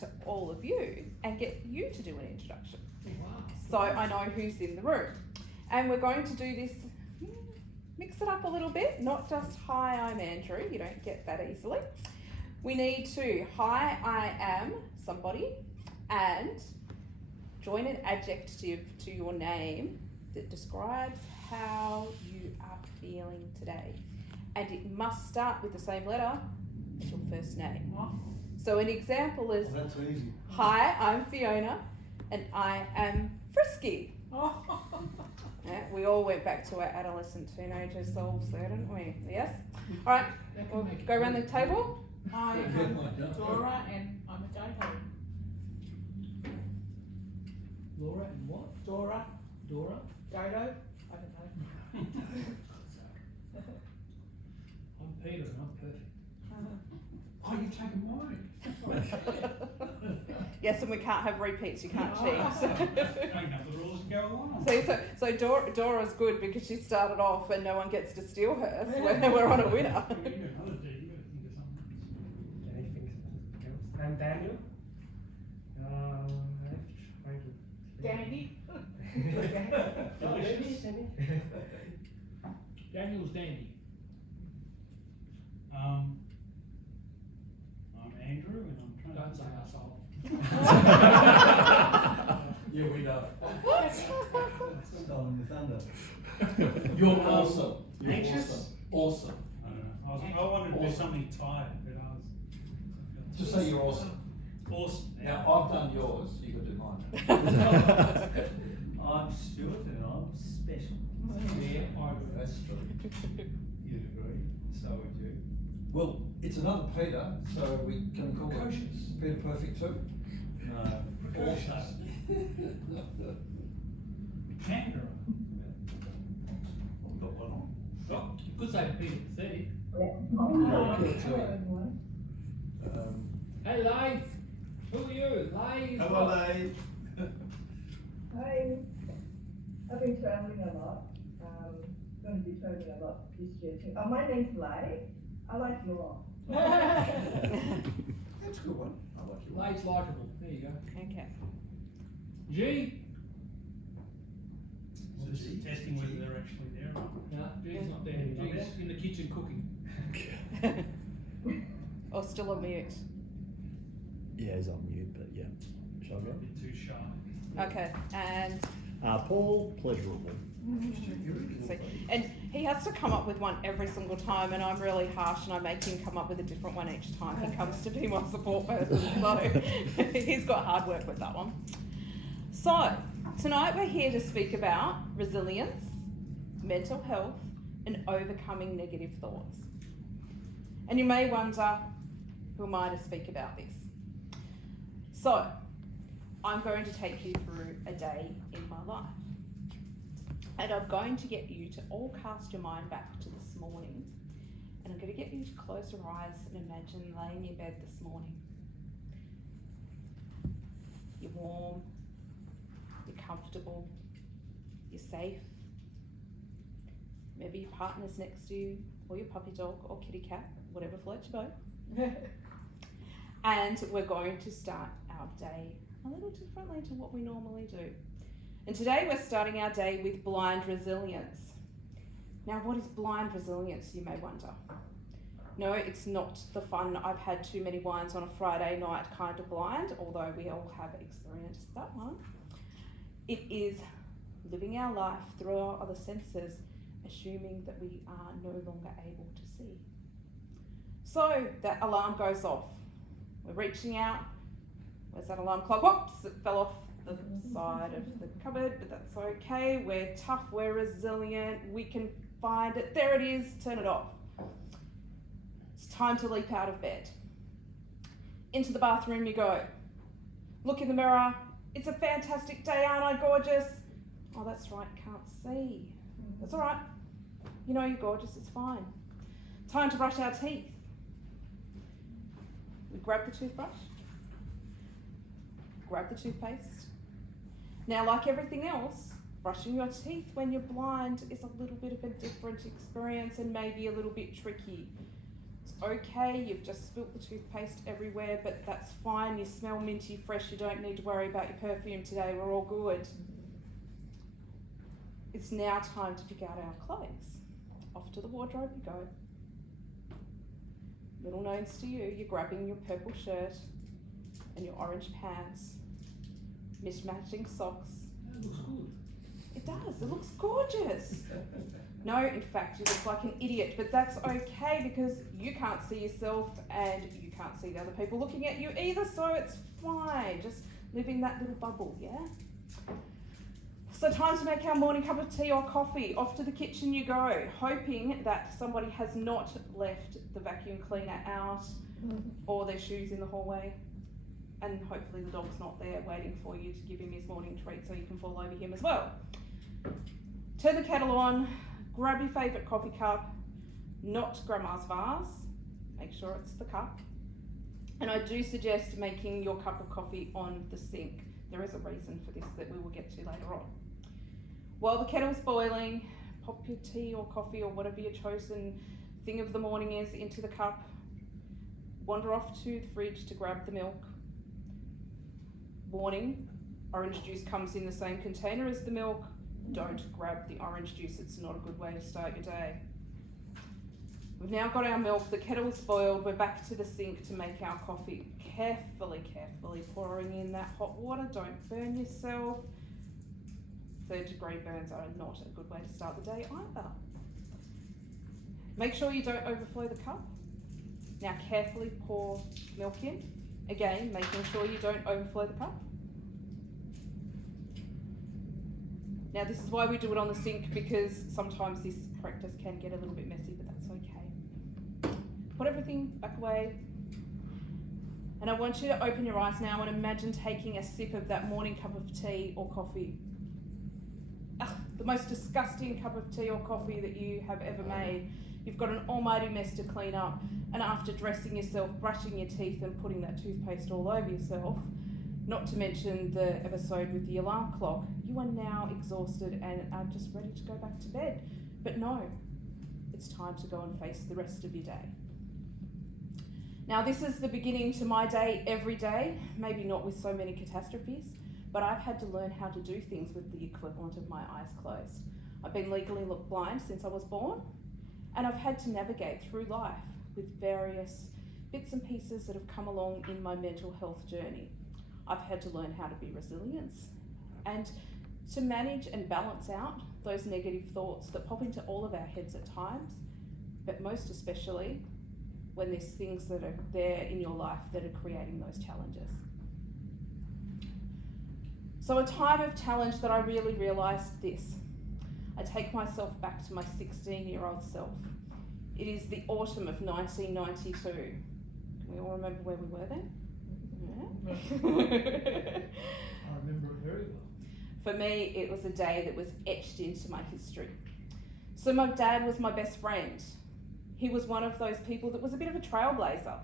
back to all of you and get you to do an introduction. Wow. So I know who's in the room. And we're going to do this, mix it up a little bit, not just hi, I'm Andrew, you don't get that easily. We need to, hi, I am somebody, and join an adjective to your name that describes how you are feeling today. And it must start with the same letter as your first name. So an example is, that's easy. hi, I'm Fiona, and I am frisky. Yeah, we all went back to our adolescent teenager selves there, didn't we? Yes? All right, we'll go around the table. Hi, I'm Dora and I'm a J-Ho. Laura and what? Dora, Dora? J-Ho, I don't know. I'm Peter and I'm perfect. Oh, you've taken mine. Yes, and we can't have repeats, you can't cheat. Hang up the rules and go along. So Dora's good because she started off and no one gets to steal hers when we're on a winner. I'm Daniel. Dandy. Delicious. Daniel's dandy. I'm Andrew and I'm trying Don't to say asshole. Yeah, we know. Stolen your thunder. You're awesome. You're Anxious? Awesome. I wanted to do something tired, but I was. Just say you're awesome. Awesome. Now, I've done yours, you could do mine. I'm Stuart and I'm special. Yeah, I agree. That's true. You'd agree. So would you. Well, it's another Peter, so we can call it Peter Perfect too. No. Precocious. Andrew. I've got one on. Oh, You could say Peter pathetic. Hey, Lay. Who are you? Lay. hello, Lay. Hi, I've been travelling a lot. Going to be travelling a lot this year too. My name's Lai. I like you all. That's a good one. I like your one. Lay's likeable. There you go. Okay. G. So this is testing whether they're actually there or not. No, G's not there. Not G's there? in the kitchen cooking. Or still on mute. Yeah, he's on mute, but yeah. Shall I A go? bit too shy. Okay, and Paul, pleasurable. see, and he has to come up with one every single time, and I'm really harsh and I make him come up with a different one each time he comes to be my support person, so he's got hard work with that one. So, tonight we're here to speak about resilience, mental health, and overcoming negative thoughts. And you may wonder, who am I to speak about this? So, I'm going to take you through a day in my life. And I'm going to get you to all cast your mind back to this morning. And I'm going to get you to close your eyes and imagine laying in bed this morning. You're warm, you're comfortable, you're safe. Maybe your partner's next to you, or your puppy dog, or kitty cat, whatever floats your boat. And we're going to start our day a little differently to what we normally do. And today we're starting our day with blind resilience. Now, what is blind resilience, you may wonder? No, it's not the fun I've had too many wines on a Friday night kind of blind, although we all have experienced that one. It is living our life through our other senses, assuming that we are no longer able to see. So that alarm goes off. We're reaching out. Where's that alarm clock? Whoops, it fell off the side of the cupboard, but that's okay. We're tough, we're resilient, we can find it. There it is, turn it off. It's time to leap out of bed. Into the bathroom you go. Look in the mirror. It's a fantastic day, aren't I gorgeous? Oh, that's right, can't see. That's all right. You know you're gorgeous, it's fine. Time to brush our teeth. We grab the toothbrush, grab the toothpaste. Now, like everything else, brushing your teeth when you're blind is a little bit of a different experience and maybe a little bit tricky. It's okay, you've just spilt the toothpaste everywhere, but that's fine. You smell minty fresh, you don't need to worry about your perfume today, we're all good. It's now time to pick out our clothes. Off to the wardrobe you go. Little knowns to you, you're grabbing your purple shirt and your orange pants, mismatching socks. That looks good. It does, it looks gorgeous. No, in fact, you look like an idiot, but that's okay because you can't see yourself and you can't see the other people looking at you either, so it's fine. Just live in that little bubble, yeah? So time to make our morning cup of tea or coffee. Off to the kitchen you go, hoping that somebody has not left the vacuum cleaner out or their shoes in the hallway. And hopefully the dog's not there waiting for you to give him his morning treat so you can fall over him as well. Turn the kettle on, grab your favourite coffee cup, not grandma's vase, make sure it's the cup. And I do suggest making your cup of coffee on the sink. There is a reason for this that we will get to later on. While the kettle's boiling, pop your tea or coffee or whatever your chosen thing of the morning is into the cup. Wander off to the fridge to grab the milk. Warning, orange juice comes in the same container as the milk. Don't grab the orange juice, it's not a good way to start your day. We've now got our milk, the kettle's boiled, we're back to the sink to make our coffee. Carefully pouring in that hot water, don't burn yourself. 3rd-degree burns are not a good way to start the day either. Make sure you don't overflow the cup. Now carefully pour milk in. Again, making sure you don't overflow the cup. Now this is why we do it on the sink, because sometimes this practice can get a little bit messy, but that's okay. Put everything back away. And I want you to open your eyes now and imagine taking a sip of that morning cup of tea or coffee. Ugh, the most disgusting cup of tea or coffee that you have ever made. You've got an almighty mess to clean up, and after dressing yourself, brushing your teeth and putting that toothpaste all over yourself, not to mention the episode with the alarm clock, you are now exhausted and are just ready to go back to bed. But no, it's time to go and face the rest of your day. Now this is the beginning to my day every day, maybe not with so many catastrophes, but I've had to learn how to do things with the equivalent of my eyes closed. I've been legally blind since I was born, and I've had to navigate through life with various bits and pieces that have come along in my mental health journey. I've had to learn how to be resilient and to manage and balance out those negative thoughts that pop into all of our heads at times, but most especially when there's things that are there in your life that are creating those challenges. So a time of challenge that I really realised this. I take myself back to my 16-year-old self. It is the autumn of 1992. Can we all remember where we were then? Yeah. I remember it very well. For me, it was a day that was etched into my history. So my dad was my best friend. He was one of those people that was a bit of a trailblazer.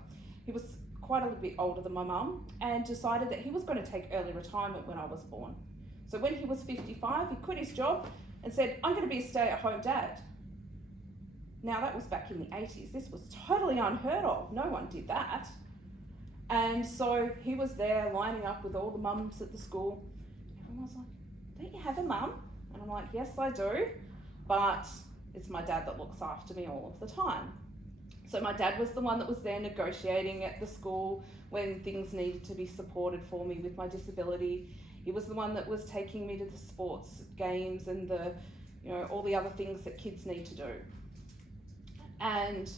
He was quite a little bit older than my mum and decided that he was going to take early retirement when I was born. So when he was 55, he quit his job and said, I'm going to be a stay-at-home dad. Now that was back in the 80s. This was totally unheard of. No one did that. And so he was there lining up with all the mums at the school. Everyone was like, don't you have a mum? And I'm like, yes, I do, but it's my dad that looks after me all of the time. So my dad was the one that was there negotiating at the school when things needed to be supported for me with my disability. He was the one that was taking me to the sports games and all the other things that kids need to do. And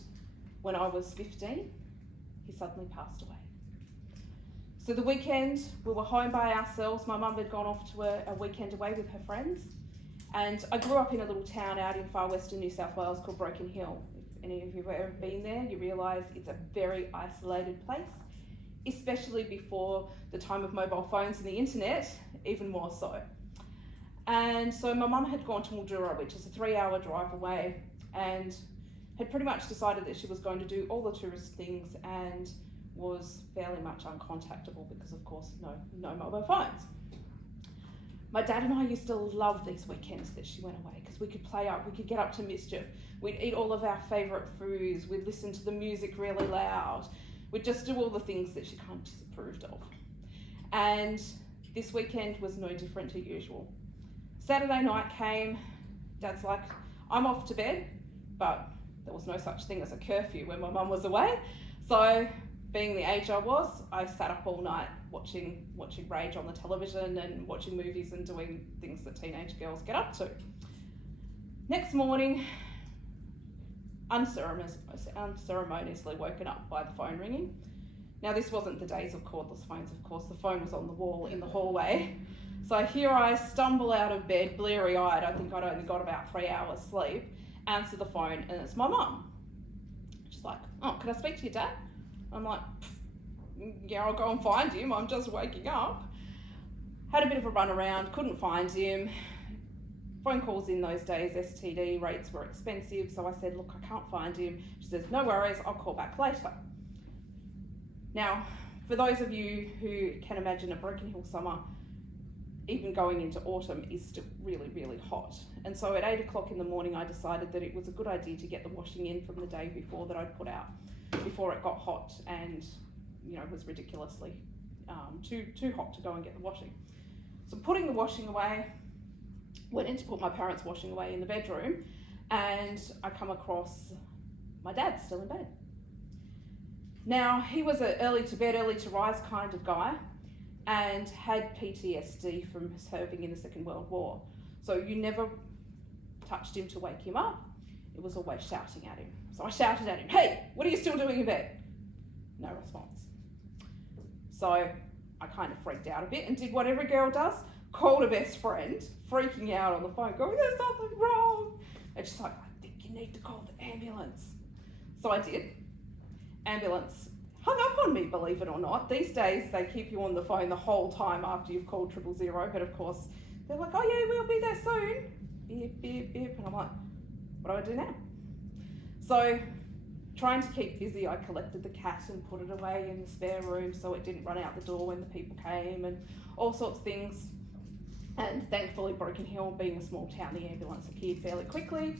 when I was 15, he suddenly passed away. So the weekend, we were home by ourselves. My mum had gone off to a weekend away with her friends. And I grew up in a little town out in far western New South Wales called Broken Hill. If any of you have ever been there, you realise it's a very isolated place, especially before the time of mobile phones and the internet, even more so. And so my mum had gone to Mildura, which is a 3-hour drive away, and had pretty much decided that she was going to do all the tourist things and was fairly much uncontactable because, of course, no mobile phones. My dad and I used to love these weekends that she went away because we could play up, we could get up to mischief. We'd eat all of our favourite foods, we'd listen to the music really loud. We'd just do all the things that she kind of disapproved of. And this weekend was no different to usual. Saturday night came, Dad's like, I'm off to bed, but there was no such thing as a curfew when my mum was away. So, being the age I was, I sat up all night watching Rage on the television and watching movies and doing things that teenage girls get up to. Next morning, unceremoniously woken up by the phone ringing. Now, this wasn't the days of cordless phones, of course. The phone was on the wall in the hallway. So here I stumble out of bed, bleary-eyed. I think I'd only got about 3 hours sleep. Answer the phone, and it's my mum. She's like, oh, can I speak to your dad? I'm like, yeah, I'll go and find him. I'm just waking up. Had a bit of a run around, couldn't find him. Phone calls in those days, STD rates were expensive, so I said, look, I can't find him. She says, no worries, I'll call back later. Now, for those of you who can imagine a Broken Hill summer, even going into autumn is still really, really hot. And so at 8 o'clock in the morning, I decided that it was a good idea to get the washing in from the day before that I'd put out, before it got hot and, you know, was ridiculously too hot to go and get the washing. So putting the washing away, went in to put my parents' washing away in the bedroom, and I come across my dad still in bed. Now, he was an early to bed, early to rise kind of guy, and had PTSD from serving in the Second World War. So you never touched him to wake him up. It was always shouting at him. So I shouted at him, hey, what are you still doing in bed? No response. So I kind of freaked out a bit and did what every girl does, called a best friend, freaking out on the phone, going, there's something wrong. And she's like, I think you need to call the ambulance. So I did. Ambulance hung up on me, believe it or not. These days, they keep you on the phone the whole time after you've called 000, but of course, they're like, oh yeah, we'll be there soon. Beep, beep, beep. And I'm like, what do I do now? So, trying to keep busy, I collected the cat and put it away in the spare room so it didn't run out the door when the people came and all sorts of things. And thankfully, Broken Hill, being a small town, the ambulance appeared fairly quickly.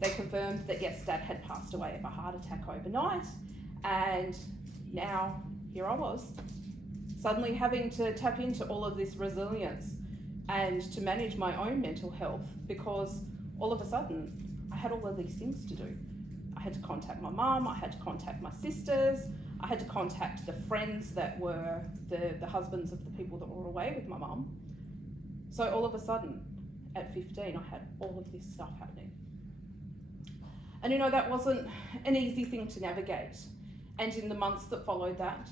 They confirmed that yes, Dad had passed away of a heart attack overnight. And now, here I was, suddenly having to tap into all of this resilience and to manage my own mental health, because all of a sudden, I had all of these things to do. I had to contact my mum, I had to contact my sisters, I had to contact the friends that were the husbands of the people that were away with my mum. So all of a sudden, at 15, I had all of this stuff happening. And you know, that wasn't an easy thing to navigate. And in the months that followed that,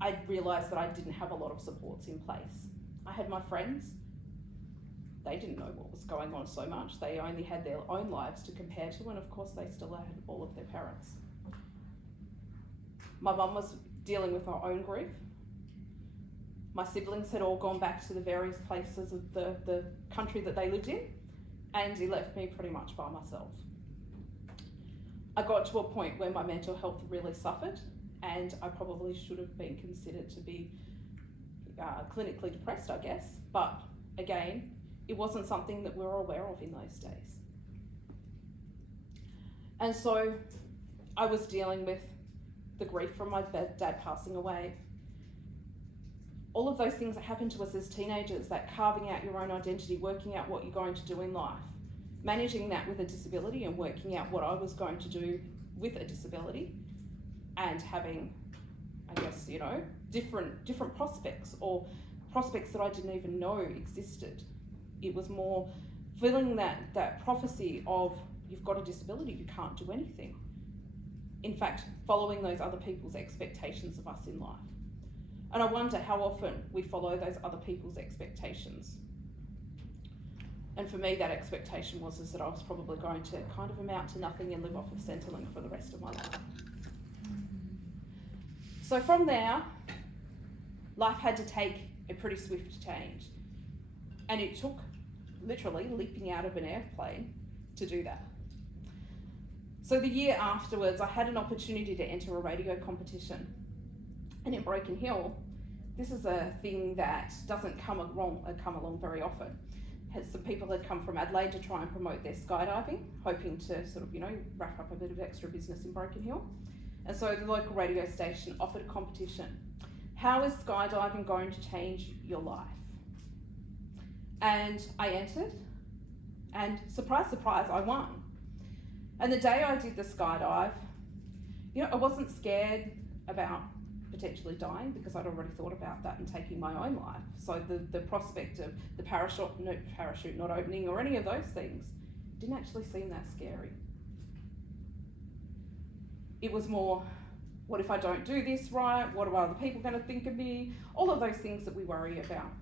I realised that I didn't have a lot of supports in place. I had my friends. They didn't know what was going on so much. They only had their own lives to compare to, and of course they still had all of their parents. My mum was dealing with her own grief. My siblings had all gone back to the various places of the country that they lived in, and he left me pretty much by myself. I got to a point where my mental health really suffered, and I probably should have been considered to be clinically depressed, I guess. But again, it wasn't something that we were aware of in those days. And so I was dealing with the grief from my dad passing away. All of those things that happen to us as teenagers, that carving out your own identity, working out what you're going to do in life, managing that with a disability and working out what I was going to do with a disability, and having, I guess, you know, different prospects, or prospects that I didn't even know existed. It was more filling that prophecy of, you've got a disability, you can't do anything. In fact, following those other people's expectations of us in life. And I wonder how often we follow those other people's expectations. And for me, that expectation was that I was probably going to kind of amount to nothing and live off of Centrelink for the rest of my life. So from there, life had to take a pretty swift change. And it took literally leaping out of an airplane to do that. So the year afterwards, I had an opportunity to enter a radio competition. And in Broken Hill, This is a thing that doesn't come along very often. Some people had come from Adelaide to try and promote their skydiving, hoping to sort of, wrap up a bit of extra business in Broken Hill. And so the local radio station offered a competition. How is skydiving going to change your life? And I entered, and surprise, surprise, I won. And the day I did the skydive, I wasn't scared about potentially dying because I'd already thought about that and taking my own life. So the prospect of the parachute not opening or any of those things didn't actually seem that scary. It was more, what if I don't do this right? What are other people going to think of me? All of those things that we worry about.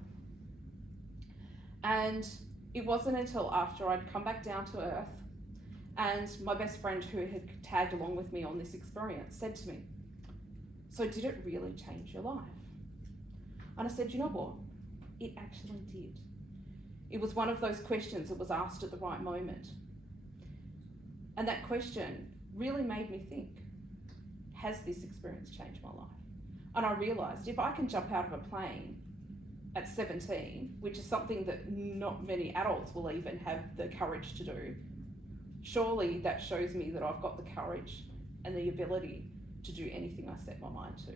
And it wasn't until after I'd come back down to earth and my best friend who had tagged along with me on this experience said to me, so did it really change your life? And I said, you know what? It actually did. It was one of those questions that was asked at the right moment. And that question really made me think, has this experience changed my life? And I realised if I can jump out of a plane at 17, which is something that not many adults will even have the courage to do, surely that shows me that I've got the courage and the ability to do anything I set my mind to.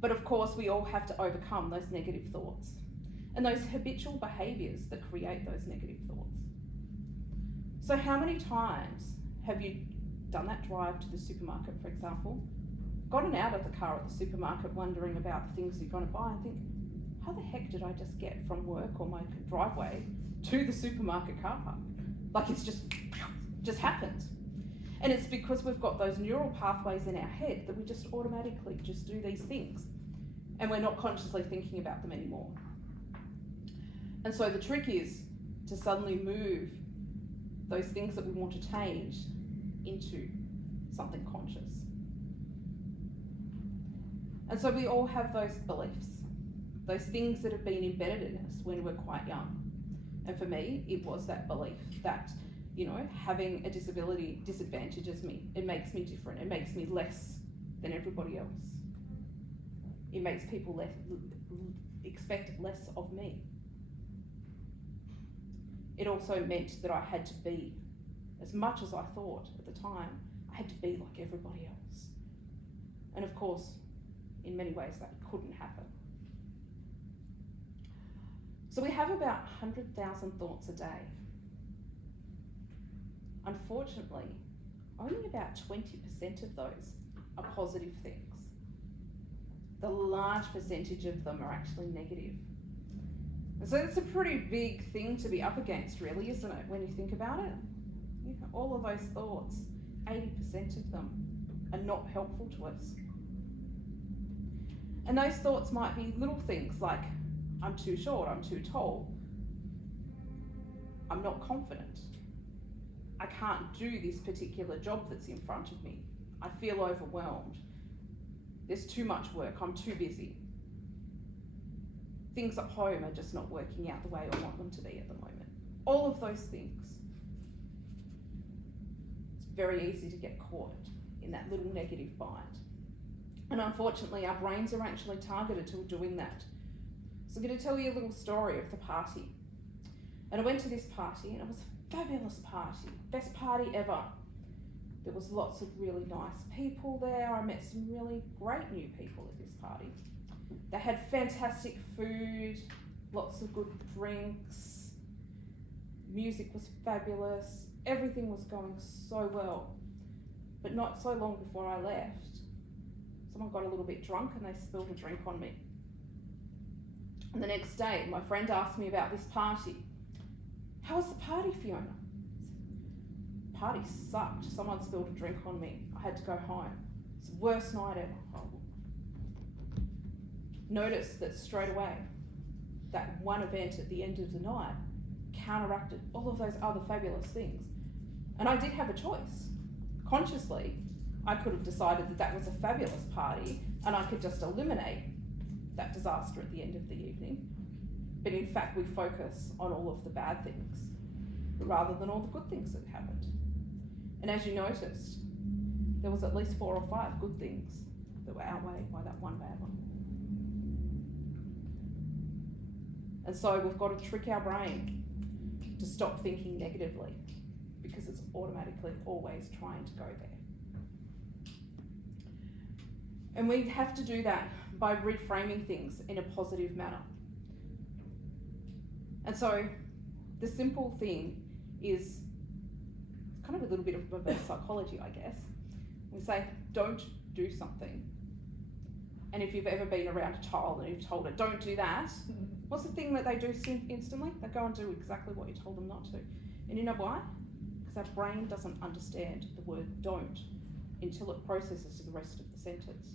But of course, we all have to overcome those negative thoughts and those habitual behaviours that create those negative thoughts. So how many times have you done that drive to the supermarket, for example, gotten out of the car at the supermarket wondering about the things you're going to buy and think, how the heck did I just get from work or my driveway to the supermarket car park? Like it's just happened. And it's because we've got those neural pathways in our head that we just automatically just do these things and we're not consciously thinking about them anymore. And so the trick is to suddenly move those things that we want to change into something conscious. And so we all have those beliefs, those things that have been embedded in us when we're quite young. And for me, it was that belief that, having a disability disadvantages me. It makes me different. It makes me less than everybody else. It makes people expect less of me. It also meant that I had to be, as much as I thought at the time, I had to be like everybody else. And of course, in many ways that couldn't happen. So we have about 100,000 thoughts a day. Unfortunately, only about 20% of those are positive things. The large percentage of them are actually negative. And so it's a pretty big thing to be up against, really, isn't it, when you think about it? All of those thoughts, 80% of them are not helpful to us. And those thoughts might be little things like, I'm too short, I'm too tall, I'm not confident, I can't do this particular job that's in front of me, I feel overwhelmed, there's too much work, I'm too busy. Things at home are just not working out the way I want them to be at the moment. All of those things. It's very easy to get caught in that little negative bind. And unfortunately, our brains are actually targeted to doing that. So I'm going to tell you a little story of the party. And I went to this party and it was a fabulous party, best party ever. There was lots of really nice people there. I met some really great new people at this party. They had fantastic food, lots of good drinks, music was fabulous, everything was going so well. But not so long before I left, someone got a little bit drunk and they spilled a drink on me. And the next day, my friend asked me about this party. How was the party, Fiona? The party sucked. Someone spilled a drink on me. I had to go home. It's the worst night ever. Notice that straight away, that one event at the end of the night counteracted all of those other fabulous things. And I did have a choice. Consciously, I could have decided that that was a fabulous party and I could just eliminate that disaster at the end of the evening. But in fact, we focus on all of the bad things rather than all the good things that happened. And as you noticed, there was at least 4 or 5 good things that were outweighed by that one bad one. And so we've got to trick our brain to stop thinking negatively because it's automatically always trying to go there. And we have to do that by reframing things in a positive manner. And so the simple thing is kind of a little bit of reverse psychology, I guess. We say, don't do something. And if you've ever been around a child and you've told it, don't do that, what's the thing that they do instantly? They go and do exactly what you told them not to. And you know why? Because our brain doesn't understand the word don't until it processes the rest of the sentence.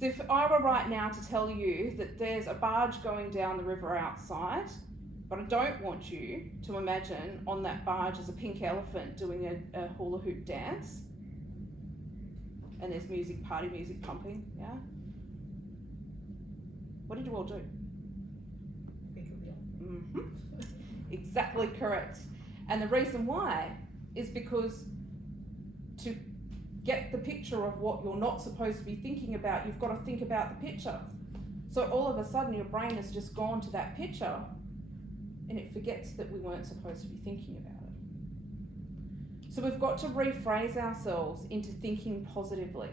So if I were right now to tell you that there's a barge going down the river outside, but I don't want you to imagine on that barge is a pink elephant doing a hula hoop dance, and there's music, party music pumping, yeah? What did you all do? Think of the other. Exactly correct. And the reason why is because to get the picture of what you're not supposed to be thinking about, you've got to think about the picture. So all of a sudden your brain has just gone to that picture and it forgets that we weren't supposed to be thinking about it. So we've got to rephrase ourselves into thinking positively.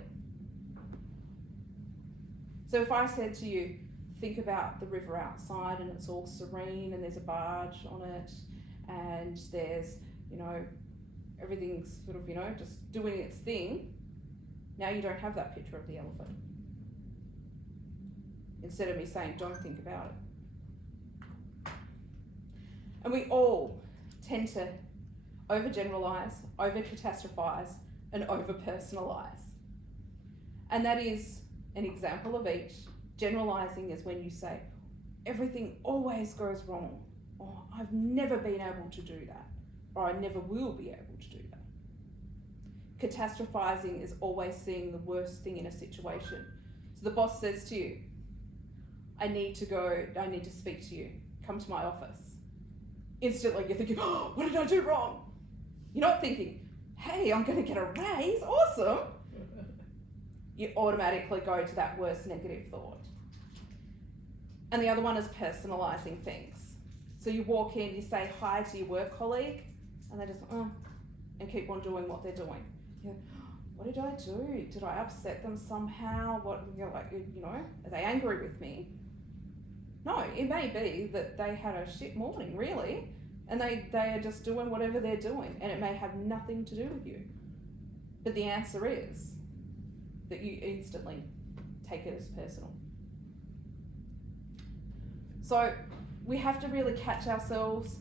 So if I said to you, think about the river outside and it's all serene and there's a barge on it and there's, everything's sort of, just doing its thing, now you don't have that picture of the elephant. Instead of me saying, don't think about it. And we all tend to overgeneralize, over-catastrophize, and over-personalize. And that is an example of each. Generalizing is when you say, everything always goes wrong, or I've never been able to do that, or I never will be able to do that. Catastrophizing is always seeing the worst thing in a situation. So the boss says to you, I need to speak to you, come to my office. Instantly you're thinking, oh, what did I do wrong? You're not thinking, hey, I'm going to get a raise, awesome. You automatically go to that worst negative thought. And the other one is personalising things. So you walk in, you say hi to your work colleague, and they just, and keep on doing what they're doing. You go, what did I do? Did I upset them somehow? Are they angry with me? No, it may be that they had a shit morning, really, and they are just doing whatever they're doing, and it may have nothing to do with you. But the answer is that you instantly take it as personal. So we have to really catch ourselves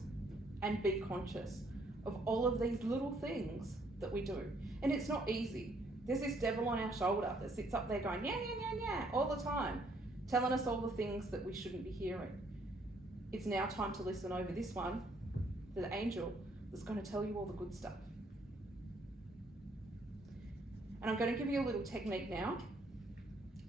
and be conscious of all of these little things that we do. And it's not easy. There's this devil on our shoulder that sits up there going, yeah, all the time, telling us all the things that we shouldn't be hearing. It's now time to listen over this one, the angel that's going to tell you all the good stuff. And I'm going to give you a little technique now,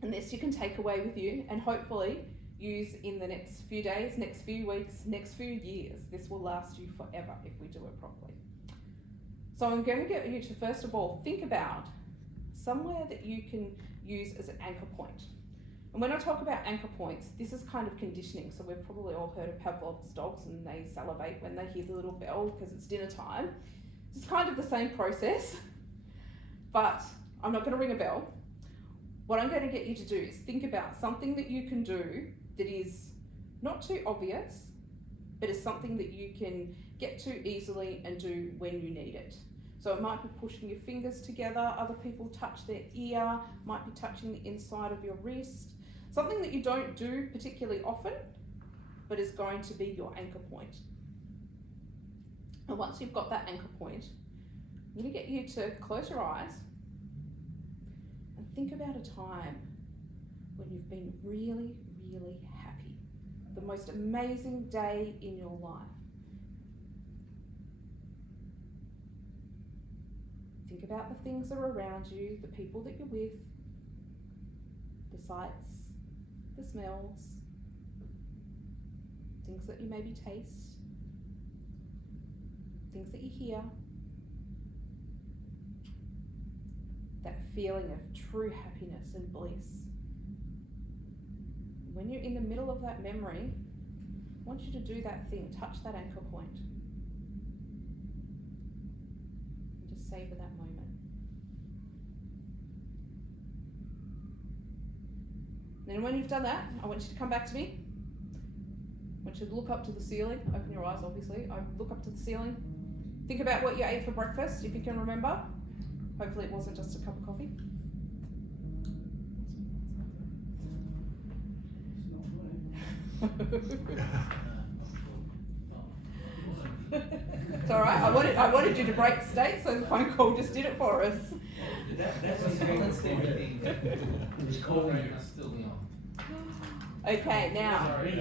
and this you can take away with you and hopefully use in the next few days, next few weeks, next few years. This will last you forever if we do it properly. So I'm going to get you to, first of all, think about somewhere that you can use as an anchor point. And when I talk about anchor points, this is kind of conditioning. So we've probably all heard of Pavlov's dogs and they salivate when they hear the little bell because it's dinner time. It's kind of the same process, but I'm not going to ring a bell. What I'm going to get you to do is think about something that you can do that is not too obvious, but is something that you can get to easily and do when you need it. So it might be pushing your fingers together, other people touch their ear, might be touching the inside of your wrist. Something that you don't do particularly often, but is going to be your anchor point. And once you've got that anchor point, I'm going to get you to close your eyes and think about a time when you've been really, really happy. The most amazing day in your life. Think about the things that are around you, the people that you're with, the sights, the smells, things that you maybe taste, things that you hear. That feeling of true happiness and bliss. When you're in the middle of that memory, I want you to do that thing, touch that anchor point. And just savor that moment. Then when you've done that, I want you to come back to me. I want you to look up to the ceiling. Open your eyes, obviously. Look up to the ceiling. Think about what you ate for breakfast, if you can remember. Hopefully it wasn't just a cup of coffee. It's alright, I wanted you to break state, so the phone call just did it for us. That's a constant thing. It's calling you. Still young. Okay, now, Sorry,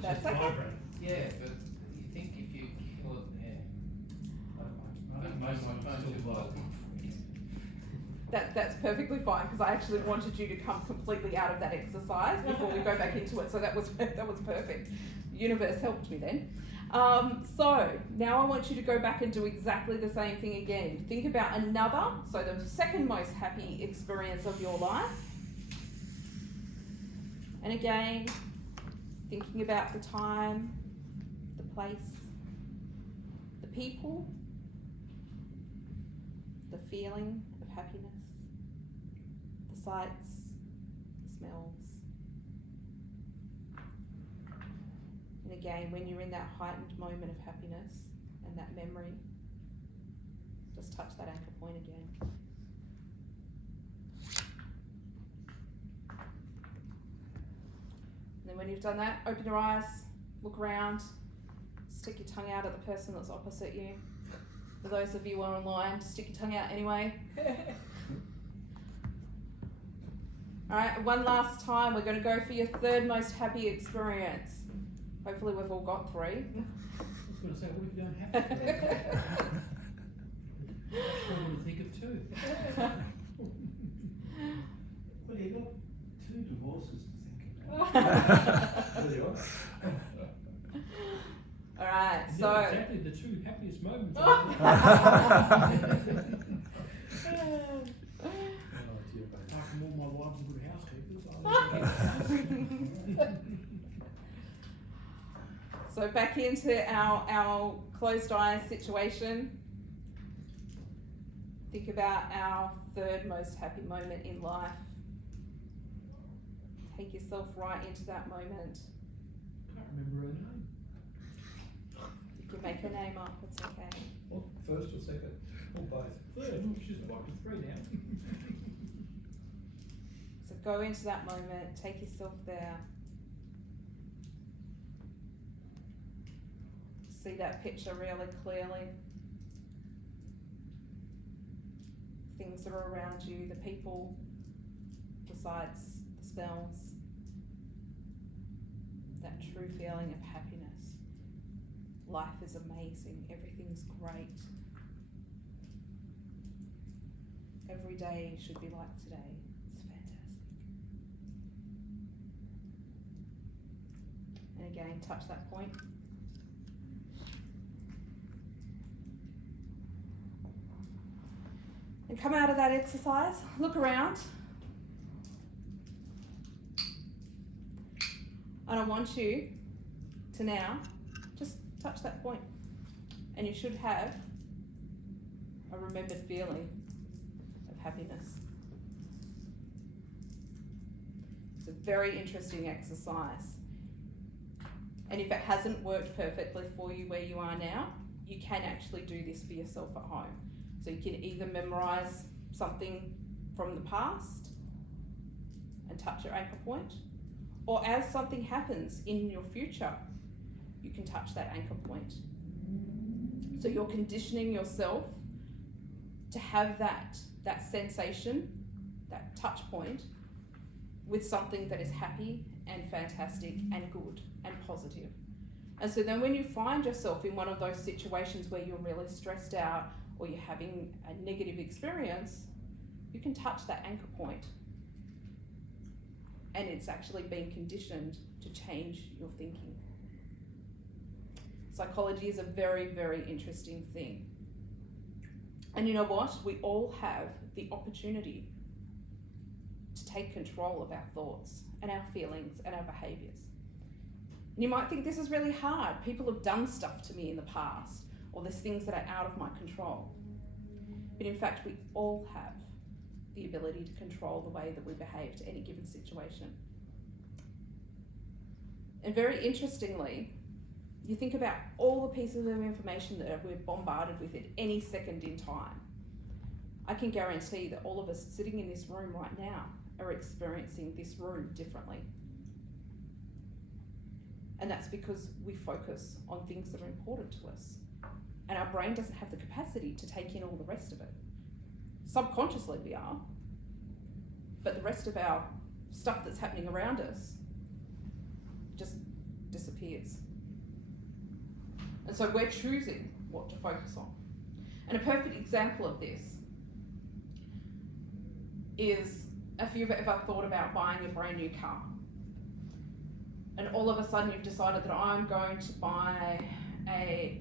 that's just okay. vibrate. Yeah, but you think if you kill it, Most my of them phone's still too vibrate. low. that's perfectly fine, because I actually wanted you to come completely out of that exercise before we go back into it, so that was perfect. The universe helped me then. So now I want you to go back and do exactly the same thing again. Think about another, so the second most happy experience of your life. And again, thinking about the time, the place, the people, the feeling of happiness, the sights, the smells. And again, when you're in that heightened moment of happiness and that memory, just touch that anchor point again. And then when you've done that, open your eyes, look around, stick your tongue out at the person that's opposite you. For those of you who are online, stick your tongue out anyway. Alright, one last time, we're going to go for your third most happy experience. Hopefully we've all got 3. I was going to say, what if you don't have to? I'm trying to think of 2. Well, you got 2 divorces to think about. There you are. Alright, Yeah, so... exactly the 2 happiest moments. Oh, dear, mate. Apart from all my wives are good housekeepers. So back into our closed eyes situation. Think about our third most happy moment in life. Take yourself right into that moment. Can't remember her name. You can make her name up, it's okay. Well, first or second, or both. Third, she's got to 3 now. So go into that moment, take yourself there. See that picture really clearly. Things that are around you, the people, the sights, the smells. That true feeling of happiness. Life is amazing, everything's great. Every day should be like today. It's fantastic. And again, touch that point. And come out of that exercise, look around. And I want you to now just touch that point. And you should have a remembered feeling of happiness. It's a very interesting exercise. And if it hasn't worked perfectly for you where you are now, you can actually do this for yourself at home. So you can either memorize something from the past and touch your anchor point, or as something happens in your future, you can touch that anchor point. So you're conditioning yourself to have that sensation, that touch point, with something that is happy and fantastic and good and positive. And so then when you find yourself in one of those situations where you're really stressed out or you're having a negative experience, you can touch that anchor point. And it's actually been conditioned to change your thinking. Psychology is a very, very interesting thing. And you know what? We all have the opportunity to take control of our thoughts and our feelings and our behaviours. And you might think this is really hard. People have done stuff to me in the past, or there's things that are out of my control. But in fact, we all have the ability to control the way that we behave to any given situation. And very interestingly, you think about all the pieces of information that we're bombarded with at any second in time. I can guarantee that all of us sitting in this room right now are experiencing this room differently. And that's because we focus on things that are important to us. And our brain doesn't have the capacity to take in all the rest of it. Subconsciously we are, but the rest of our stuff that's happening around us just disappears. And so we're choosing what to focus on. And a perfect example of this is if you've ever thought about buying a brand new car, and all of a sudden you've decided that I'm going to buy a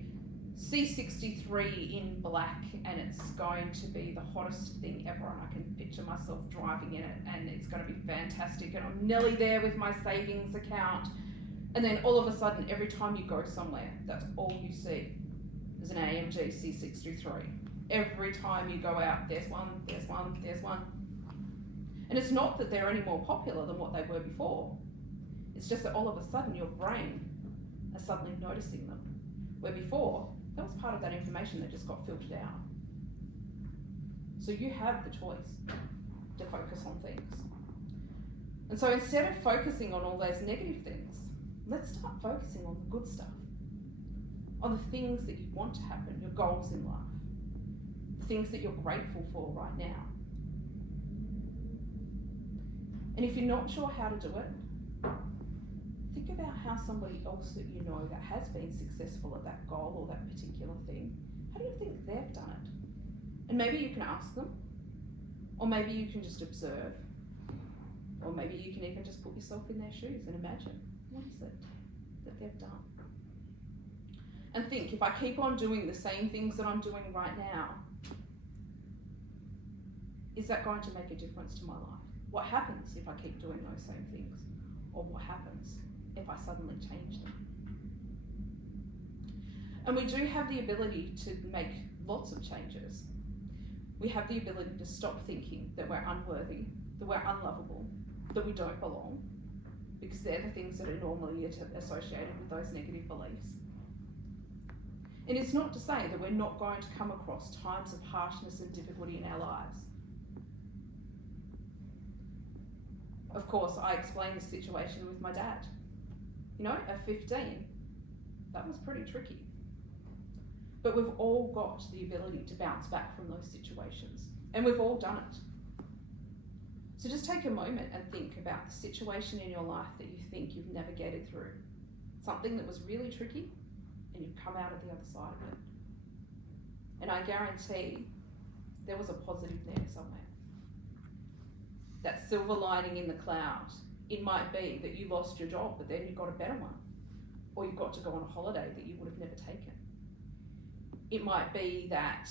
C63 in black, and it's going to be the hottest thing ever, and I can picture myself driving in it, and it's going to be fantastic, and I'm nearly there with my savings account. And then all of a sudden, every time you go somewhere, that's all you see is an AMG C63. Every time you go out, there's one, there's one, there's one. And it's not that they're any more popular than what they were before. It's just that all of a sudden your brain is suddenly noticing them. Where before, that was part of that information that just got filtered out. So you have the choice to focus on things. And so instead of focusing on all those negative things, let's start focusing on the good stuff. On the things that you want to happen, your goals in life. The things that you're grateful for right now. And if you're not sure how to do it, think about how somebody else that you know that has been successful at that goal or that particular thing, how do you think they've done it? And maybe you can ask them, or maybe you can just observe, or maybe you can even just put yourself in their shoes and imagine, what is it that they've done? And think, if I keep on doing the same things that I'm doing right now, is that going to make a difference to my life? What happens if I keep doing those same things? Or what happens if I suddenly change them? And we do have the ability to make lots of changes. We have the ability to stop thinking that we're unworthy, that we're unlovable, that we don't belong, because they're the things that are normally associated with those negative beliefs. And it's not to say that we're not going to come across times of harshness and difficulty in our lives. Of course, I explained the situation with my dad. You know, at 15, that was pretty tricky. But we've all got the ability to bounce back from those situations, and we've all done it. So just take a moment and think about the situation in your life that you think you've navigated through. Something that was really tricky, and you've come out of the other side of it. And I guarantee there was a positive there somewhere. That silver lining in the cloud. It might be that you lost your job, but then you got a better one. Or you got to go on a holiday that you would have never taken. It might be that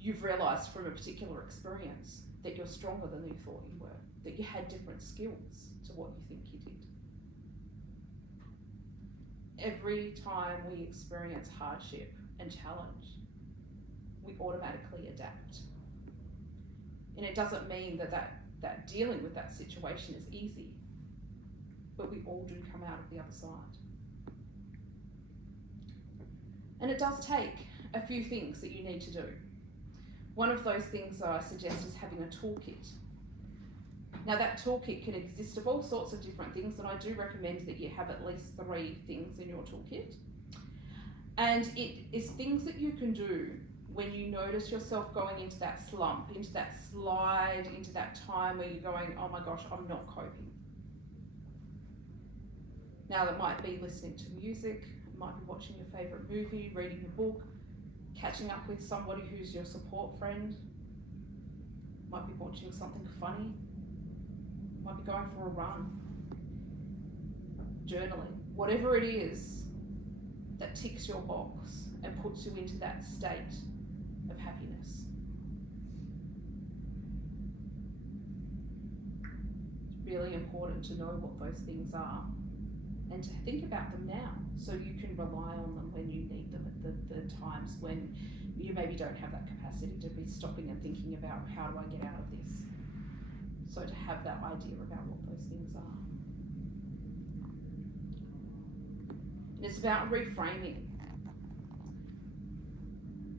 you've realised from a particular experience that you're stronger than you thought you were, that you had different skills to what you think you did. Every time we experience hardship and challenge, we automatically adapt. And it doesn't mean that dealing with that situation is easy, but we all do come out of the other side. And it does take a few things that you need to do. One of those things that I suggest is having a toolkit. Now that toolkit can exist of all sorts of different things, and I do recommend that you have at least 3 things in your toolkit. And it is things that you can do when you notice yourself going into that slump, into that slide, into that time where you're going, oh my gosh, I'm not coping. Now that might be listening to music, it might be watching your favourite movie, reading a book, catching up with somebody who's your support friend, might be watching something funny, might be going for a run, journaling, whatever it is that ticks your box and puts you into that state of happiness. It's really important to know what those things are. and to think about them now so you can rely on them when you need them at the times when you maybe don't have that capacity to be stopping and thinking about how do I get out of this. So to have that idea about what those things are. And it's about reframing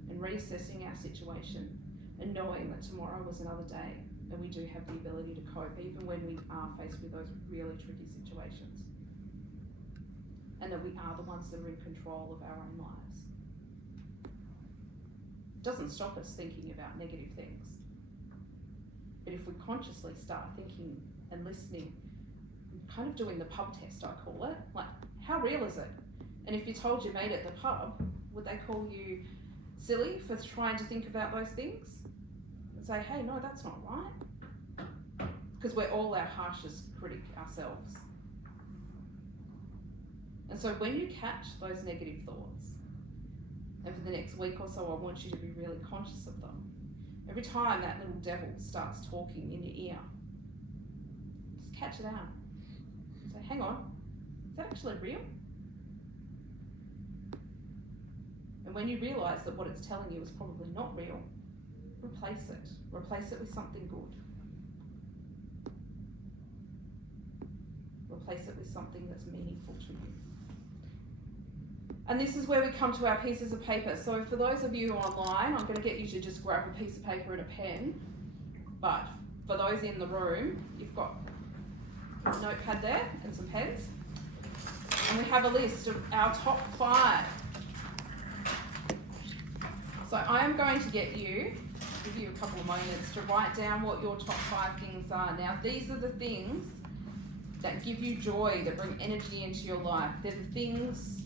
and reassessing our situation and knowing that tomorrow was another day and we do have the ability to cope even when we are faced with those really tricky situations. And that we are the ones that are in control of our own lives. It doesn't stop us thinking about negative things. But if we consciously start thinking and listening, kind of doing the pub test, I call it, like, how real is it? And if you told your mate at the pub, would they call you silly for trying to think about those things? And say, hey, no, that's not right. Because we're all our harshest critic ourselves. And so when you catch those negative thoughts, and for the next week or so, I want you to be really conscious of them. Every time that little devil starts talking in your ear, just catch it out. Say, hang on, is that actually real? And when you realise that what it's telling you is probably not real, replace it. Replace it with something good. Replace it with something that's meaningful to you. And this is where we come to our pieces of paper. So for those of you online, I'm going to get you to just grab a piece of paper and a pen. But for those in the room, you've got a notepad there and some pens. And we have a list of our top 5. So I am going to give you a couple of moments to write down what your top 5 things are. Now, these are the things that give you joy, that bring energy into your life. They're the things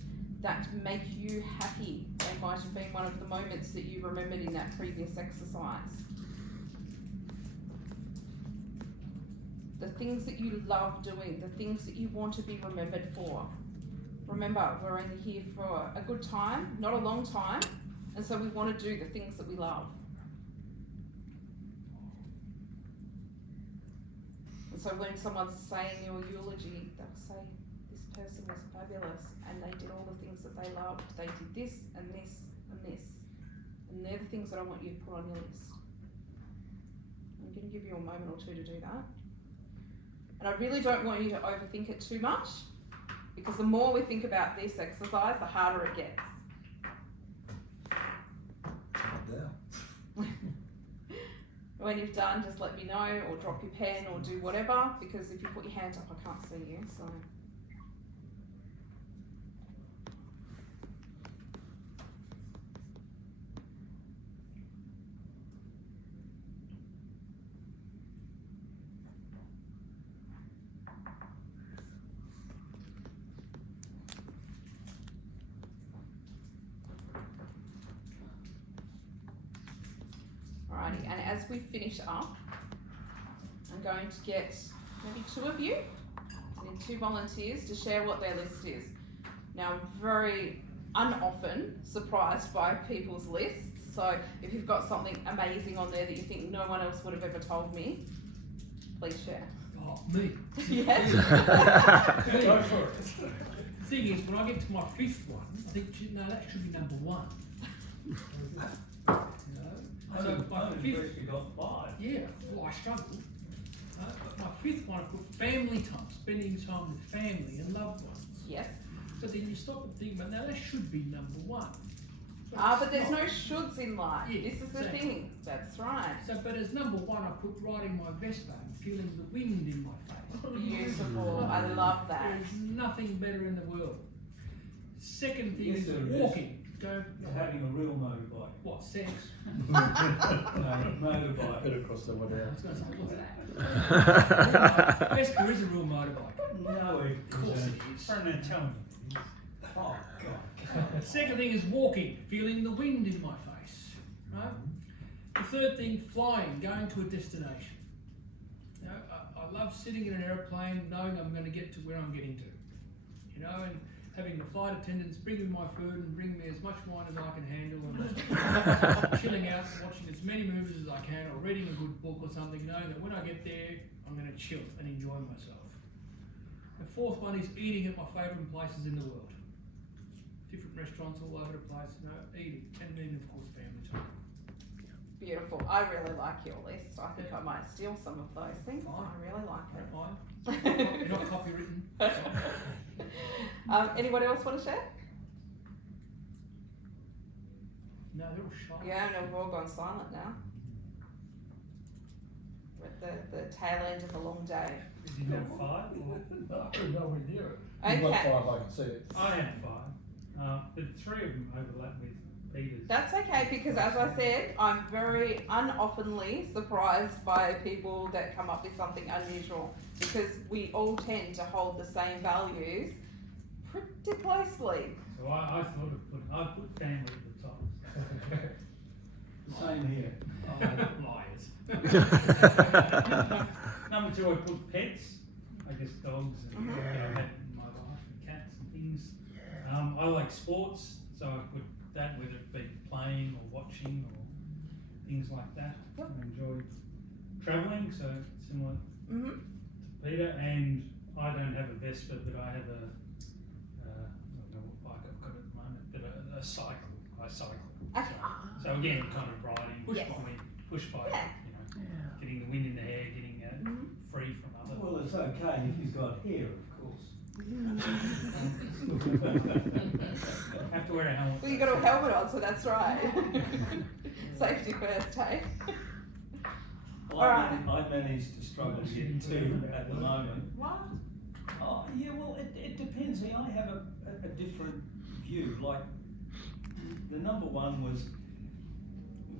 that make you happy. They might have been one of the moments that you remembered in that previous exercise. The things that you love doing, the things that you want to be remembered for. Remember, we're only here for a good time, not a long time, and so we want to do the things that we love. And so when someone's saying your eulogy, they'll say, this person was fabulous and they did all the things that they loved. They did this and this and this. And they're the things that I want you to put on your list. I'm going to give you a moment or two to do that. And I really don't want you to overthink it too much, because the more we think about this exercise, the harder it gets. When you've done, just let me know, or drop your pen, or do whatever, because if you put your hand up, I can't see you, so. Alrighty, and as we finish up, I'm going to get maybe 2 of you, and 2 volunteers to share what their list is. Now, I'm very unoften surprised by people's lists, so if you've got something amazing on there that you think no one else would have ever told me, please share. Oh, me. Yes? Go for it. The thing is, when I get to my 5th one, I think, no, that should be number 1. You know? So my 5th, got 5. yeah, well, I struggled. But my 5th one, I put family time, spending time with family and loved ones. Yes. So then you stop and think, but now that should be number 1. But there's no shoulds in life. Yeah, this is the exactly. thing. That's right. So, but as number 1, I put riding my Vespa and feeling the wind in my face. Beautiful. I love that. There's nothing better in the world. Second thing Yes, is there is. walking. Go. Having a real motorbike. What, sex? No, motorbike. Better cross the one I out. was going to say, what's that? Vespa is a real motorbike. No, Of course it is. Turn and tell me. Oh, God. Second thing is walking, feeling the wind in my face. Right? The third thing, flying, going to a destination. You know, I love sitting in an aeroplane, knowing I'm going to get to where I'm getting to. You know, and having the flight attendants bring me my food and bring me as much wine as I can handle, and chilling out and watching as many movies as I can, or reading a good book or something, knowing that when I get there, I'm going to chill and enjoy myself. The fourth one is eating at my favourite places in the world. Different restaurants all over the place, eating. And then of course family time. Beautiful. I really like your list. I think I might steal some of those things. Fine. I really like it. Fine. You're not copywritten. Anybody else want to share? No, they're all shy. Yeah, no, we've all gone silent now. We're at the tail end of a long day. Is he not 5? Or? I'm nowhere near it. Okay. You've got 5, I can see it. I am 5. But 3 of them overlap with Peter's. That's okay, because as I said, I'm very unoftenly surprised by people that come up with something unusual, because we all tend to hold the same values pretty closely. So I thought I put family at the top. Same here. Liars. Number 2, I put pets. I guess dogs and Mhm. I had my wife and cats and things. I like sports, so I put that, whether it be playing or watching or things like that. Yep. I enjoy travelling, so similar Mm-hmm. to Peter. And I don't have a Vespa, but I have a I don't know what bike I've got at the moment, but a cycle. I cycle. Okay. So again, kind of riding, Yes. push bike, Yeah. getting the wind in the hair, getting Mhm. free from other. Well, it's okay if you've got hair, of course. Have to wear a helmet. Well, you got a helmet on, so that's right. Safety first, hey? Alright. I manage to struggle to get 2 at the moment. What? Oh, yeah, well, it depends. See, I have a different view. Like, the number 1 was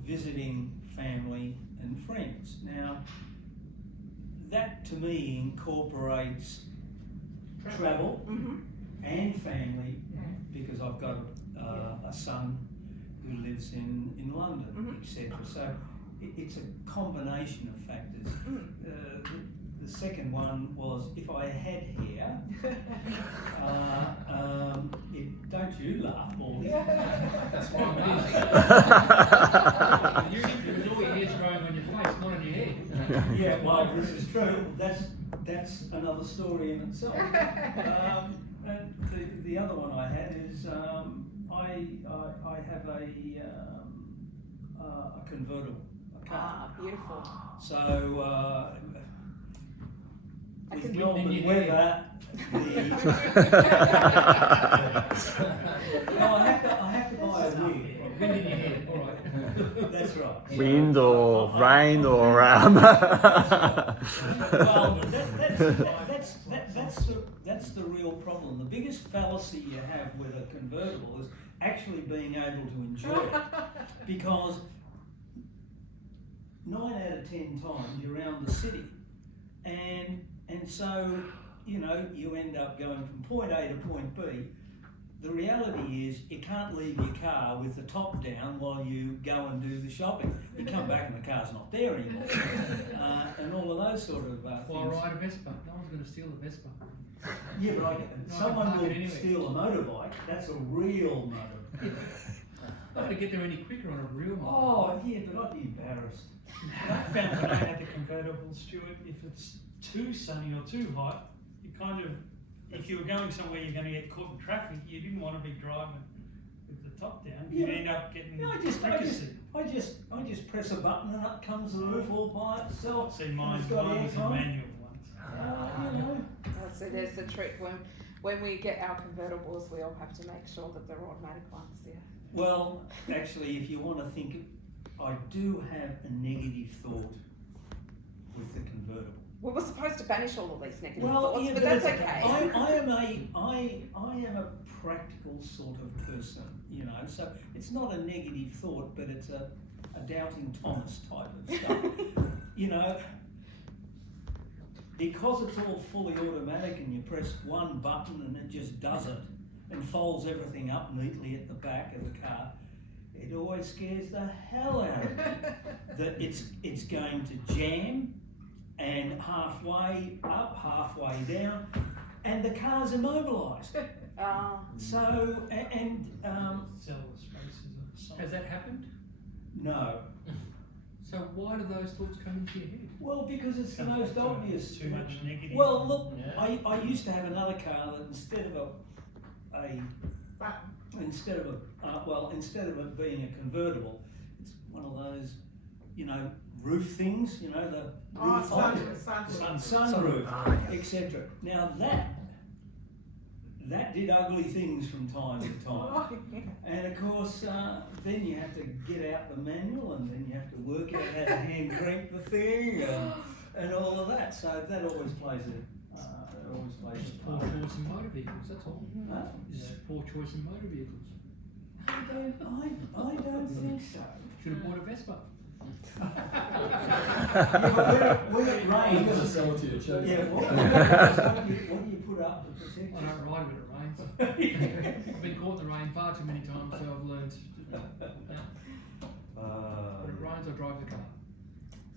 visiting family and friends. Now, that to me incorporates travel Mm-hmm. and family, because I've got a son who lives in London, Mhm. etc. So it's a combination of factors. The second one was if I had hair. Don't you laugh, Baldy? That's why I'm You because all your hair's growing on your face, not on your head. Yeah, well, this is true. That's another story in itself. And the other one I had is I have a convertible, a car. Ah, beautiful. So I with can Melbourne in your weather, no, I have to buy a wig. Wind in your head, alright. That's right. Wind or rain or Well, that's the real problem. The biggest fallacy you have with a convertible is actually being able to enjoy it, because 9 out of 10 times you're around the city, and so you end up going from point A to point B. The reality is you can't leave your car with the top down while you go and do the shopping. You come back and the car's not there anymore, and all of those sort of Why things. ride a Vespa? No one's going to steal a Vespa. Yeah, but someone park will it anyway. steal a motorbike. That's a real motorbike. Not to get there any quicker on a real motor. Oh, yeah, but I'd be embarrassed. I found when I had the convertible, Stuart, if it's too sunny or too hot, you kind of, if you were going somewhere you're going to get caught in traffic, you didn't want to be driving with the top down. You'd Yeah. end up getting No, I just press a button and up comes the roof all by itself. See, mine It's got was a aircon. manual once. So there's the trick. When we get our convertibles, we all have to make sure that they're automatic ones, yeah. Well, actually, if you want to think, I do have a negative thought with the convertible. We were supposed to banish all of these negative Well, thoughts, yeah, but that's it's- okay. I am a practical sort of person, so it's not a negative thought, but it's a doubting Thomas type of stuff. Because it's all fully automatic and you press one button and it just does it and folds everything up neatly at the back of the car, it always scares the hell out of me that it's going to jam and halfway up, halfway down, and the car's immobilised. So, Sell the spaces of the side. Has that happened? no. So why do those thoughts come into your head? Well, because it's the most obvious. Too much negative. Well, look, Yeah. I used to have another car that instead of instead of it being a convertible, it's one of those, roof things, the roof sunroof, etc. Now that did ugly things from time to time, and of course, then you have to get out the manual, and then you have to work out how to hand crank the thing, and all of that. So that always plays Just a poor part. choice in motor vehicles, that's all. Huh? Just poor choice in motor vehicles. I don't think so. Should have bought a Vespa. When it I'm rains, gonna sell it to you, Chuck. yeah, what do you put up to protect I you? don't ride when it rains. I've been caught in the rain far too many times, so I've learned. When it rains, I drive the car.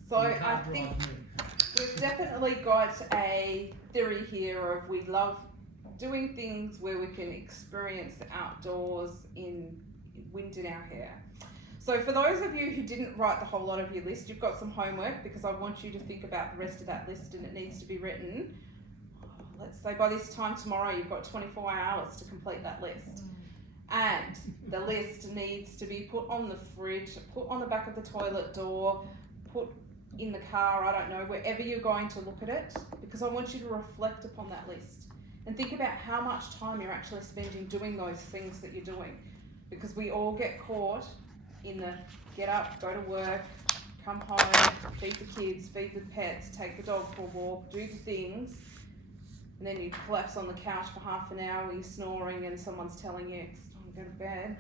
So You I can't think drive me. we've definitely got a theory here of we love doing things where we can experience the outdoors in wind in our hair. So for those of you who didn't write the whole lot of your list, you've got some homework because I want you to think about the rest of that list and it needs to be written. Let's say by this time tomorrow you've got 24 hours to complete that list. And the list needs to be put on the fridge, put on the back of the toilet door, put in the car, I don't know, wherever you're going to look at it, because I want you to reflect upon that list and think about how much time you're actually spending doing those things that you're doing. Because we all get caught in the get up, go to work, come home, feed the kids, feed the pets, take the dog for a walk, do the things, and then you collapse on the couch for half an hour, you're snoring and someone's telling you it's time to go to bed,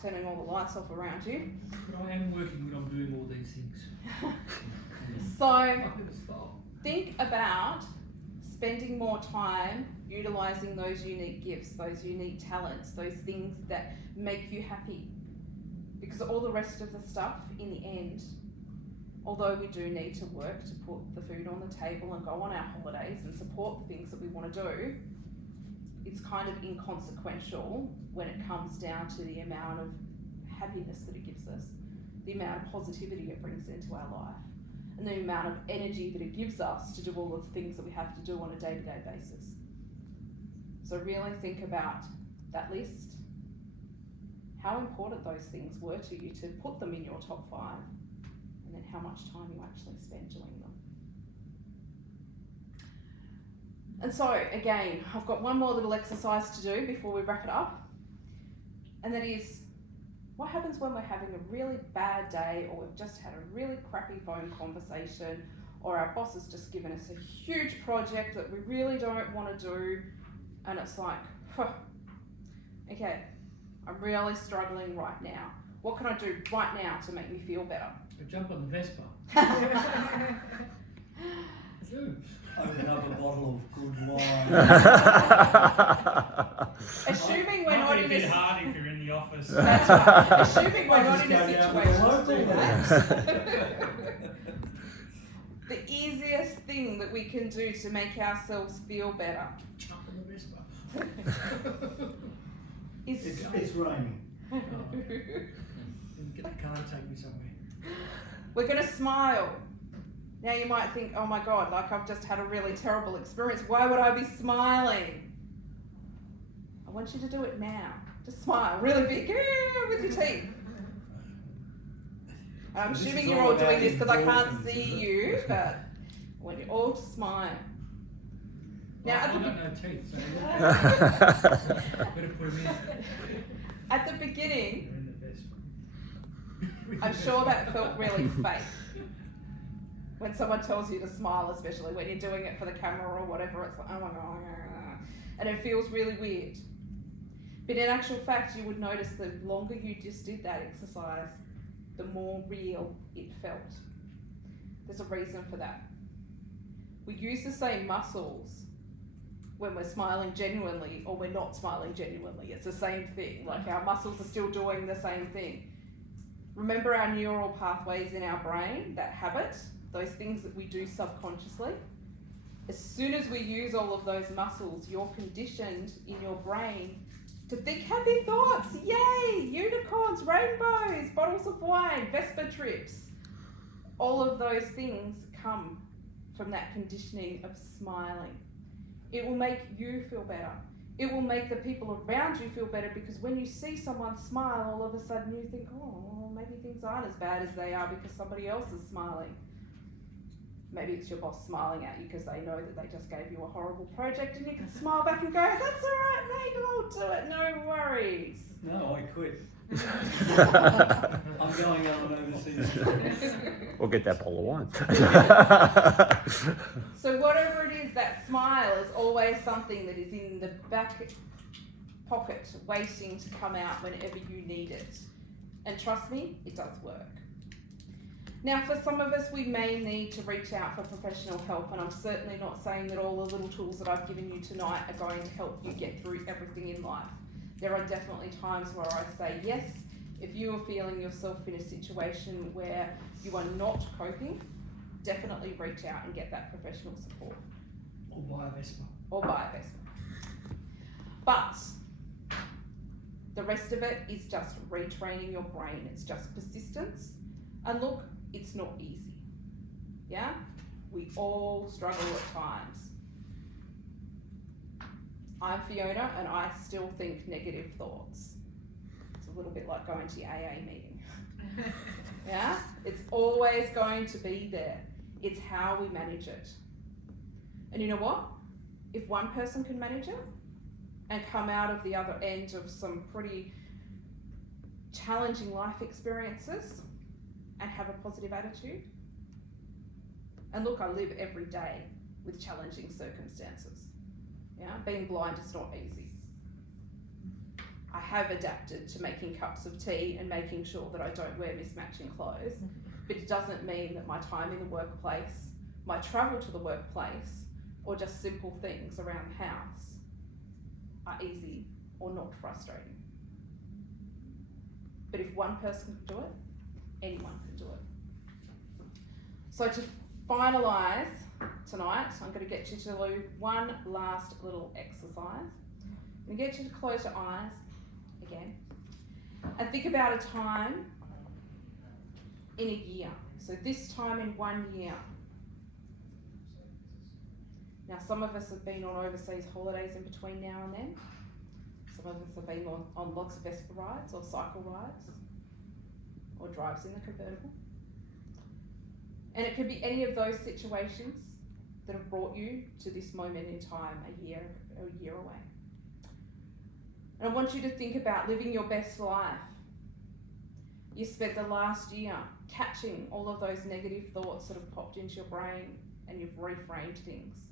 turning all the lights off around you. But I am working when I'm doing all these things. So I'm gonna stop. think about spending more time utilising those unique gifts, those unique talents, those things that make you happy. Because all the rest of the stuff, in the end, although we do need to work to put the food on the table and go on our holidays and support the things that we want to do, it's kind of inconsequential when it comes down to the amount of happiness that it gives us, the amount of positivity it brings into our life, and the amount of energy that it gives us to do all of the things that we have to do on a day-to-day basis. So really think about that list, how important those things were to you to put them in your top 5, and then how much time you actually spend doing them. And so again, I've got one more little exercise to do before we wrap it up, and that is, what happens when we're having a really bad day, or we've just had a really crappy phone conversation, or our boss has just given us a huge project that we really don't want to do, and it's like, okay, I'm really struggling right now. What can I do right now to make me feel better? So jump on the Vespa. Do. Open up a bottle of good wine. Assuming we're Might not be a in bit a hard if you're in the office. That's right. Assuming we're not in a Just go down with situation the to do local that. The easiest thing that we can do to make ourselves feel better Jump on the Vespa. is It's raining. Oh. Get the car to take me somewhere. we're going to smile. Now you might think, oh my God, like I've just had a really terrible experience. Why would I be smiling? I want you to do it now. Just smile really big with your teeth. I'm This assuming is you're all all about doing this because I can't endorphins, see isn't it? you, but I want you all to smile. Now, I at the don't know teeth, so better put them in. At the beginning, They're in the Vespa. I'm sure that felt really fake. When someone tells you to smile, especially when you're doing it for the camera or whatever, it's like, oh my God, and it feels really weird. But in actual fact, you would notice the longer you just did that exercise, the more real it felt. There's a reason for that. We use the same muscles when we're smiling genuinely or we're not smiling genuinely. It's the same thing. Like our muscles are still doing the same thing. Remember our neural pathways in our brain, that habit, those things that we do subconsciously? As soon as we use all of those muscles, you're conditioned in your brain to think happy thoughts. Yay! Unicorns, rainbows, bottles of wine, Vespa trips. all of those things come from that conditioning of smiling. It will make you feel better. It will make the people around you feel better, because when you see someone smile, all of a sudden you think, oh, well, maybe things aren't as bad as they are because somebody else is smiling. Maybe it's your boss smiling at you because they know that they just gave you a horrible project, and you can smile back and go, that's all right, mate, I'll do it, no worries. No, I quit. I'm going on an overseas trip. We'll get that bottle of wine. So whatever it is, that smile is always something that is in the back pocket waiting to come out whenever you need it. And trust me, it does work. Now, for some of us, we may need to reach out for professional help, and I'm certainly not saying that all the little tools that I've given you tonight are going to help you get through everything in life. There are definitely times where I say yes. If you are feeling yourself in a situation where you are not coping, definitely reach out and get that professional support. Or buy a Vespa. Or buy a Vespa. But the rest of it is just retraining your brain. It's just persistence. And look, it's not easy. Yeah? We all struggle at times. I'm Fiona, and I still think negative thoughts. It's a little bit like going to your AA meeting. Yeah? It's always going to be there. It's how we manage it. And you know what? If one person can manage it and come out of the other end of some pretty challenging life experiences and have a positive attitude, and look, I live every day with challenging circumstances. Yeah, being blind is not easy. I have adapted to making cups of tea and making sure that I don't wear mismatching clothes, but it doesn't mean that my time in the workplace, my travel to the workplace, or just simple things around the house are easy or not frustrating. But if one person can do it, anyone can do it. So to finalise tonight, I'm going to get you to do one last little exercise. I'm going to get you to close your eyes again and think about a time in a year. So this time in 1 year. Now, some of us have been on overseas holidays in between now and then. Some of us have been on lots of Vespa rides or cycle rides or drives in the convertible. And it could be any of those situations that have brought you to this moment in time a year away. And I want you to think about living your best life. You spent the last year catching all of those negative thoughts that have popped into your brain, and you've reframed things.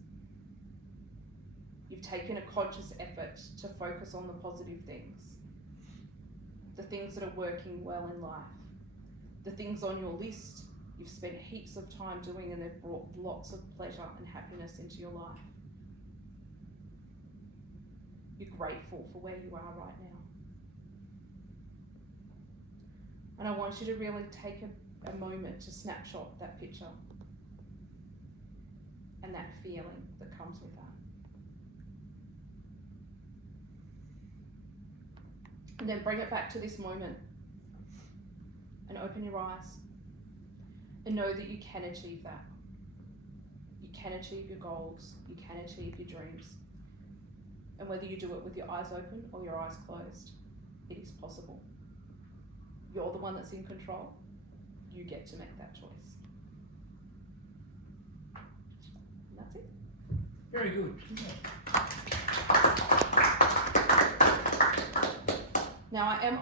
You've taken a conscious effort to focus on the positive things, the things that are working well in life, the things on your list you've spent heaps of time doing, and they've brought lots of pleasure and happiness into your life. You're grateful for where you are right now. And I want you to really take a moment to snapshot that picture and that feeling that comes with that. And then bring it back to this moment and open your eyes and know that you can achieve that. You can achieve your goals, you can achieve your dreams. And whether you do it with your eyes open or your eyes closed, it is possible. You're the one that's in control. You get to make that choice. And that's it. Very good. Now I am